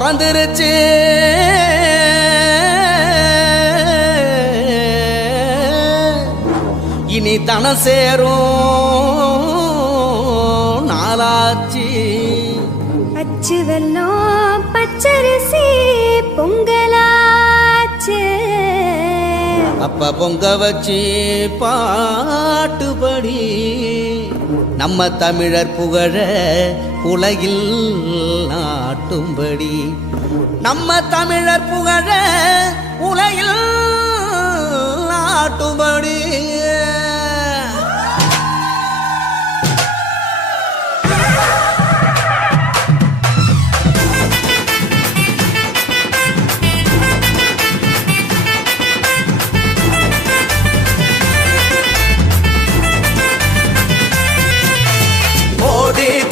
பிறந்துருச்சு இனி தனம் சேரும் நாளாச்சு அச்சு வெல்லம் பச்சரிசி பொங்கலாச்சு அப்ப பொங்க வச்சு பாட்டுபடி நம்ம தமிழர் புகழ உலகில் நாட்டும்படி நம்ம தமிழர் புகழ உலகில் நாட்டும்படி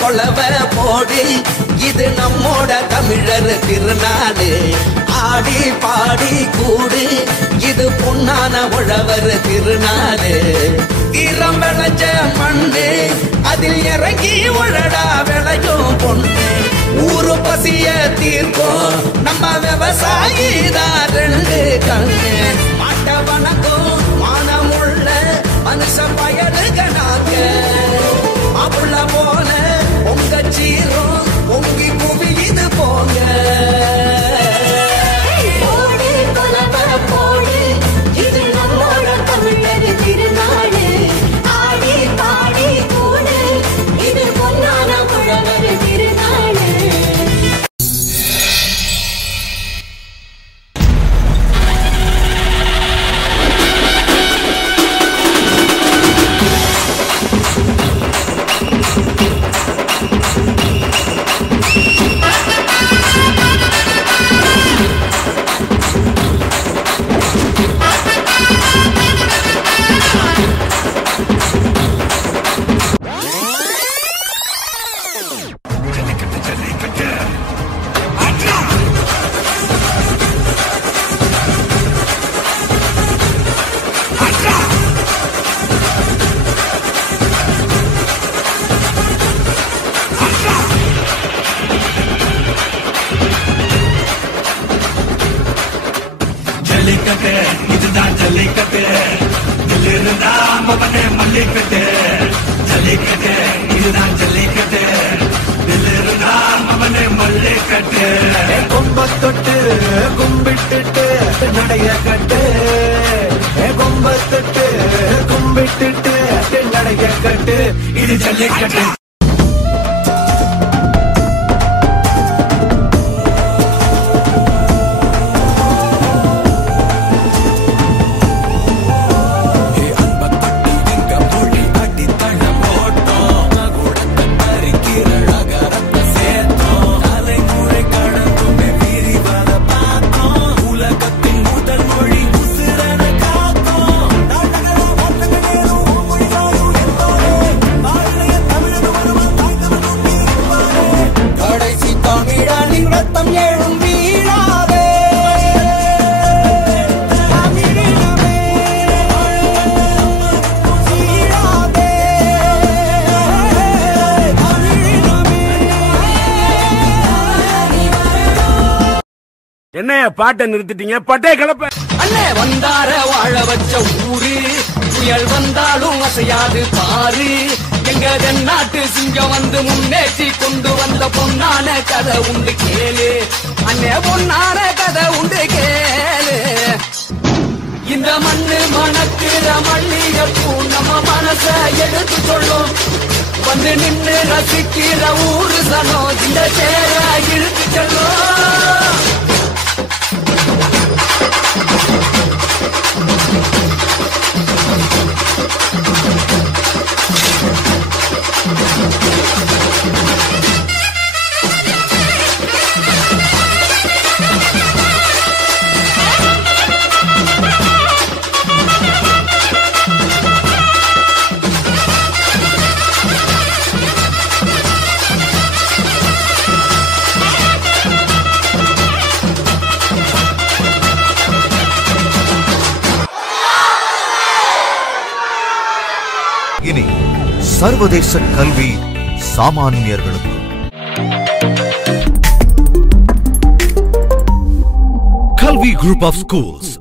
கொள்ளவ போடி இது நம்மோட தமிழர் திருநாடு ஆடி பாடி கூடு இது பொன்னான உழவர் திருநாடு ஈரம் விளைஞ்ச மண்ணு அதில் இறங்கி உழடா விளையும் பொண்ணு ஊரு பசிய தீர்க்கும் நம்ம விவசாயி தான் ரெண்டு கண்ணு மாட்ட வணக்கம் மானமுள்ள மனுஷன் பயனுக நாங்க மாப்புள்ள போல உங்க சீரும் உங்கி புவி இது போங்க போடு கொலவ போடு இது நம்மோட தமிழர் திருநாடு ஆடி பாடி கூடு இது பொன்னான உழவர் திருநாடு இதுதான் ஜல்லிக்கட்டு இதிலிருந்தா மவனே மல்லிக்கட்டு ஜல்லிக்கட்டு இதுதான் ஜல்லிக்கட்டு இதிலிருந்தா மவனே மல்லிக்கட்டு கொம்பத்தொட்டு கும்பிட்டுட்டு நடைய கட்டு கொம்பத்தொட்டு கும்பிட்டுட்டு நடைய கட்டு இது ஜல்லிக்கட்டு என்ன பாட்டை நிறுத்திட்டீங்க? பட்டே கிளப்ப அண்ணே வந்தார வாழ வச்ச ஊரு புயல் வந்தாலும் அசையாது பாரு எங்க தென்னாட்டு சிங்கம் வந்து முன்னேற்றி கொண்டு வந்த பொன்னான கதை உண்டு கேளு அண்ணே பொன்னான கதை உண்டு கேளு இந்த மண்ணு மணக்கிற மல்லிகைப்பூ நம்ம மனச எடுத்து சொல்லும் வந்து நின்று ரசிக்கிற ஊரு சனம் இந்த சேர இழுத்து செல்லும் இனி சர்வதேச கல்வி சாமானியர்களுக்கு Group of Schools,